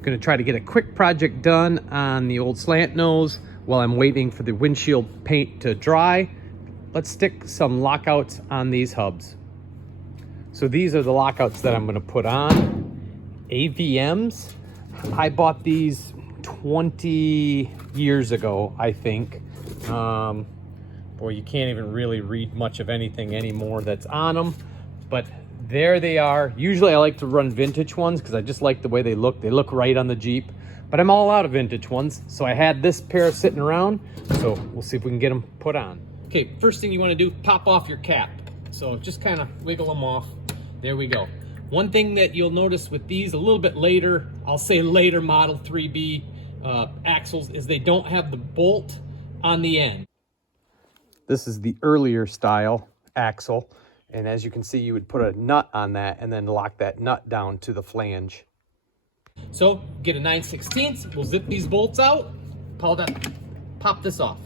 I'm gonna try to get a quick project done on the old slant nose while I'm waiting for the windshield paint to dry. Let's stick some lockouts on these hubs. So these are the lockouts that I'm gonna put on. AVMs. I bought these 20 years ago, I think. Boy, you can't even really read much of anything anymore that's on them, but there they are. Usually I like to run vintage ones because I just like the way they look. They look right on the Jeep, but I'm all out of vintage ones. So I had this pair sitting around, so we'll see if we can get them put on. Okay, first thing you want to do, pop off your cap. So just kind of wiggle them off. There we go. One thing that you'll notice with these a little bit later, I'll say later Model 3B axles, is they don't have the bolt on the end. This is the earlier style axle. And as you can see, you would put a nut on that and then lock that nut down to the flange. So get a 9/16, we'll zip these bolts out, pop this off.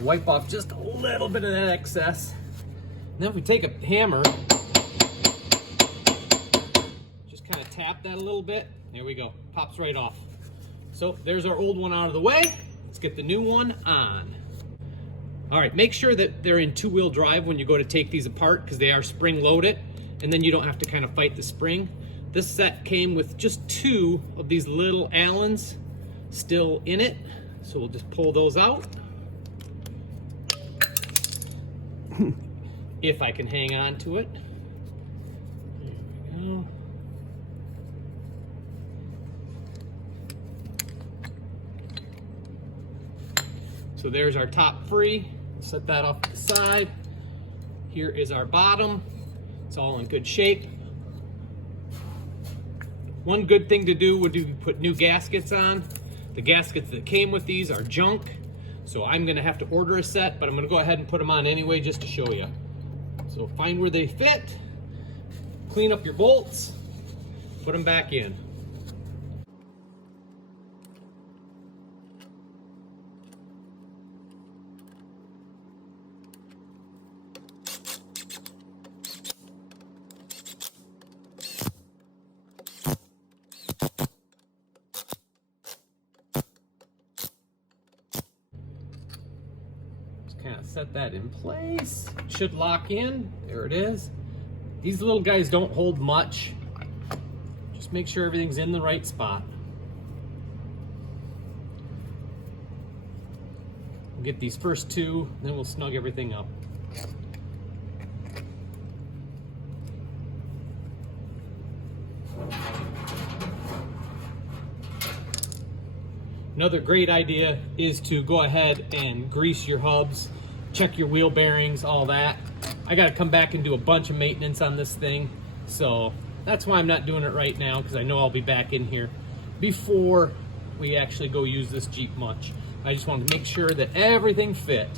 Wipe off just a little bit of that excess. Now if we take a hammer, just kind of tap that a little bit, there we go, pops right off. So there's our old one out of the way. Let's get the new one on. All right, make sure that they're in two-wheel drive when you go to take these apart because they are spring loaded, and then you don't have to kind of fight the spring. This set came with just 2 of these little Allens still in it. So we'll just pull those out. If I can hang on to it. There we go. So there's our top free. Set that off to the side. Here is our bottom. It's all in good shape. One good thing to do would be put new gaskets on. The gaskets that came with these are junk. So I'm gonna have to order a set, but I'm gonna go ahead and put them on anyway just to show you. So find where they fit, clean up your bolts, put them back in. Kind of set that in place. It should lock in. There it is. These little guys don't hold much. Just make sure everything's in the right spot. We'll get these first 2, then we'll snug everything up. Another great idea is to go ahead and grease your hubs, check your wheel bearings, all that. I gotta come back and do a bunch of maintenance on this thing, so that's why I'm not doing it right now, because I know I'll be back in here before we actually go use this Jeep much. I just wanted to make sure that everything fit.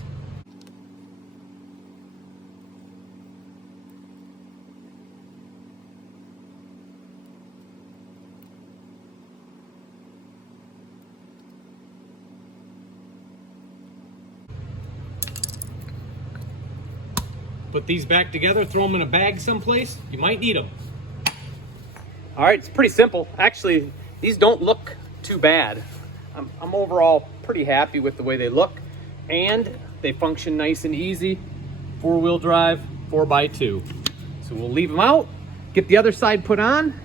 Put these back together, throw them in a bag someplace. You might need them. All right, it's pretty simple. Actually, these don't look too bad. I'm overall pretty happy with the way they look, and they function nice and easy. 4-wheel drive, 4x2. So we'll leave them out, get the other side put on,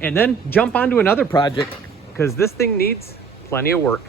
and then jump onto another project because this thing needs plenty of work.